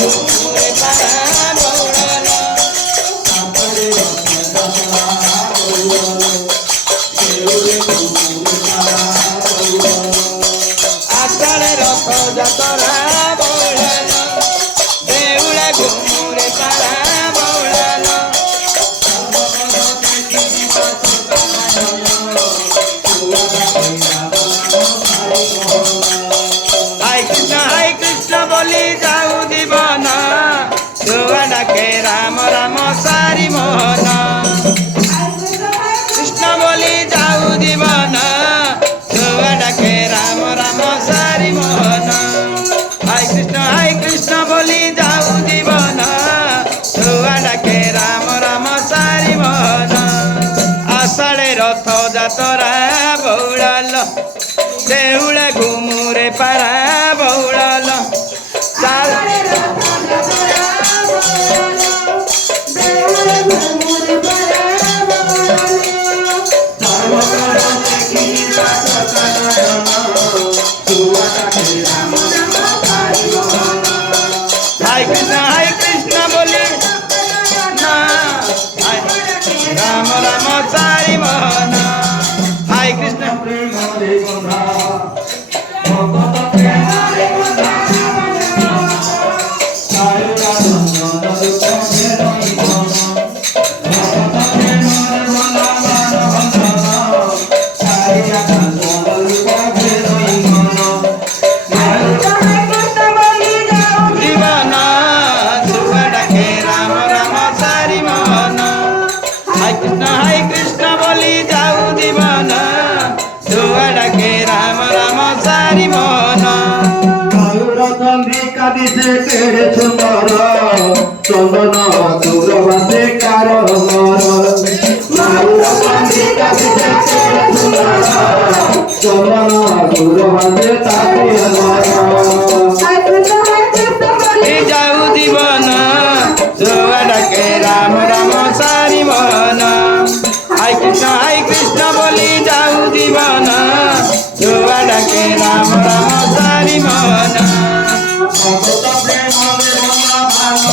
ঘুমুরে পারা বৌড়ালো আষাঢ়ে রথ যাতরা বৌড়ালো দেউলে ঘুমুরে পারা বৌড়ালো হাই কৃষ্ণ বলি যাও জীবন ছুয়া ডাকে রাম রাম সারি মোহন কৃষ্ণ বলি যাও জীবন ছুয়া ডাকে রাম রাম সারি মোহন হাই কৃষ্ণ বলি যাও জীবন ছুয়া ডাকে রাম রাম সারি মোহন আষাঢ়ে রথ যাতরা বৌড়ালো দেউলে ঘুমুরে পারা বৌড়ালো হাই কৃষ্ণ বলি না রাম রাম সারি মোহন হাই কৃষ্ণ হাই কৃষ্ণ বলি যাও জীবন ছুয়া ডাকে রাম রাম সারি মোহন চন্দ্রিকা দিছে কেড়ে সুন্দর চন্দন সুরবাসে কারো মর চন্দ্রিকা দিছে কেড়ে সুন্দর চন্দন সুরবাসে তাকে যাও জীবন ছুয়া ডাকে রাম রাম সারি মোহন হাই কৃষ্ণ বলি যাও জীবন ছুয়া ডাকে রাম রাম সারি মোহন ভগত প্রেম ভালো